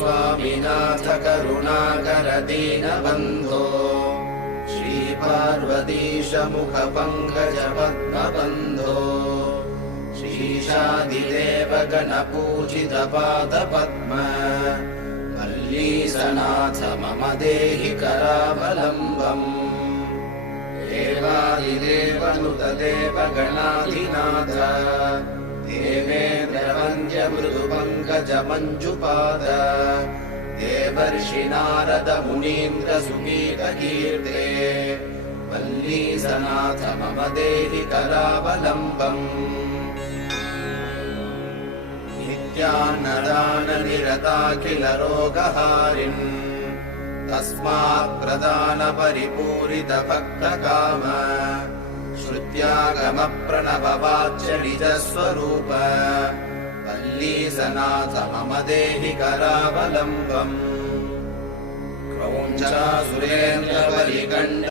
स्वामिनाथ करुणाकर दीनबन्धो श्रीपार्वतीश मुखपङ्कज पद्मबन्धो श्रीशादिदेव गणपूजित पादपद्म वल्लीसनाथ मम देहि करावलम्बम् देवादिदेवनुत देवगणाधिनाथ देवेन्द्रवन्द्य मृदुपङ्कज मञ्जुपाद देवर्षि नारद मुनीन्द्र सुगीतकीर्ते वल्लीसनाथ मम देहि करावलम्बम् नित्यान्नदाननिरताखिल रोगहारिन् तस्मात् प्रदान परिपूरित भक्तकाम श्रुत्यागम प्रणव वाच्य निजस्वरूप वल्लीसनाथ मम देहि करावलम्बम् क्रौञ्चासुरेन्द्र बलिकण्ड